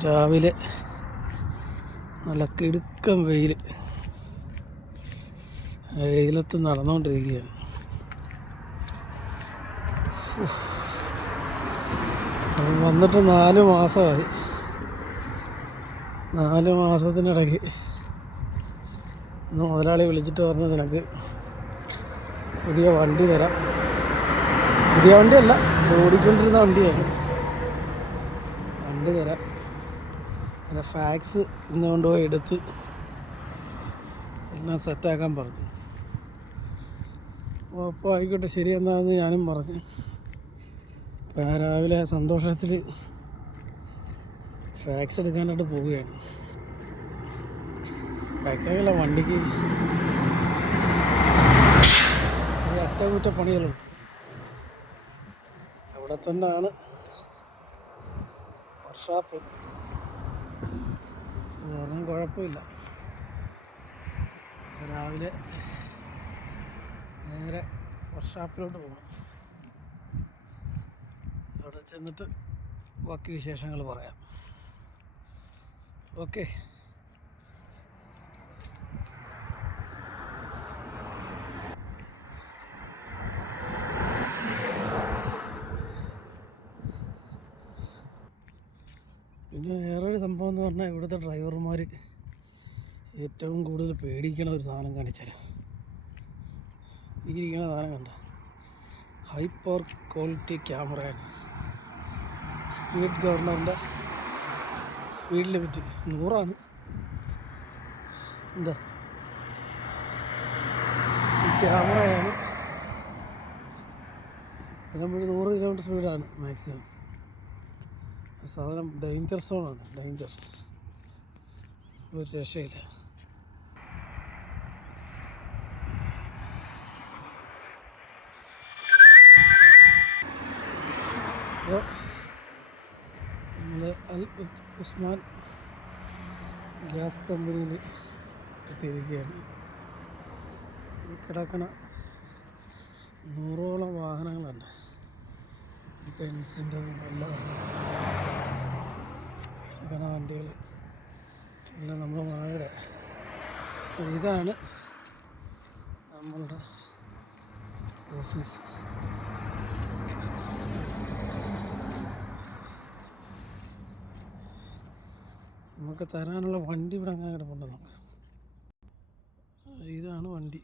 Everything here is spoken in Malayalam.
രാവിലെ നല്ല കിടുക്കം വെയിലത്ത് നടന്നുകൊണ്ടിരിക്കുകയാണ്. വന്നിട്ട് 4 മാസമായി. 4 മാസത്തിനിടയ്ക്ക് ഇന്ന് മുതലാളി വിളിച്ചിട്ട് പറഞ്ഞു, നിനക്ക് പുതിയ വണ്ടി തരാം. പുതിയ വണ്ടിയല്ല, ഓടിക്കൊണ്ടിരുന്ന വണ്ടിയാണ്. വണ്ടി തരാം. അതിൻ്റെ ഫാക്സ് ഇന്ന് കൊണ്ടുപോയി എടുത്ത് എല്ലാം സെറ്റാക്കാൻ പറഞ്ഞു. അപ്പോൾ ആയിക്കോട്ടെ, ശരി എന്നാന്ന് ഞാനും പറഞ്ഞു. അപ്പോൾ ഞാൻ രാവിലെ സന്തോഷത്തിൽ ഫാക്സ് എടുക്കാനായിട്ട് പോവുകയാണ്. ഫാക്സല്ല, വണ്ടിക്ക് അറ്റകുറ്റപ്പണികളുണ്ട്. അവിടെ തന്നെയാണ് വർക്ക്ഷോപ്പ്. വേറെ കുഴപ്പമില്ല. രാവിലെ നേരെ വർക്ക്ഷോപ്പിലോട്ട് പോകണം. അവിടെ ചെന്നിട്ട് ബാക്കി വിശേഷങ്ങൾ പറയാം. ഓക്കെ. പിന്നെ വേറൊരു സംഭവം എന്ന് പറഞ്ഞാൽ, ഇവിടുത്തെ ഡ്രൈവർമാർ ഏറ്റവും കൂടുതൽ പേടിക്കണ ഒരു സാധനം കാണിച്ചുതരാം. ഈ ഇരിക്കണ സാധനം കണ്ട ഹൈ പവർ ക്വാളിറ്റി ക്യാമറയാണ്. സ്പീഡ് ഗവർണറിൻ്റെ സ്പീഡ് ലിമിറ്റ് 100 എന്താ ഈ ക്യാമറയാണ്. 100 കിലോമീറ്റർ സ്പീഡാണ് മാക്സിമം. സാധനം ഡേഞ്ചർ സോണാണ്. ഡേഞ്ചർ, ഒരു രക്ഷയില്ല. അപ്പോൾ നമ്മൾ അൽ ഉസ്മാൻ ഗ്യാസ് കമ്പനിയിൽ എത്തിയിരിക്കുകയാണ്. കിടക്കണ 100ഓളം വാഹനങ്ങളുണ്ട്. ബെൻസിൻ്റെ എല്ലാം കിടക്കണ വണ്ടികൾ എല്ലാം നമ്മുടെ മഴയുടെ. ഇതാണ് നമ്മളുടെ ഓഫീസ്. നമുക്ക് തരാനുള്ള വണ്ടി ഇവിടെ അങ്ങനെ കിടപ്പുണ്ട്. നമുക്ക് ഇതാണ് വണ്ടി.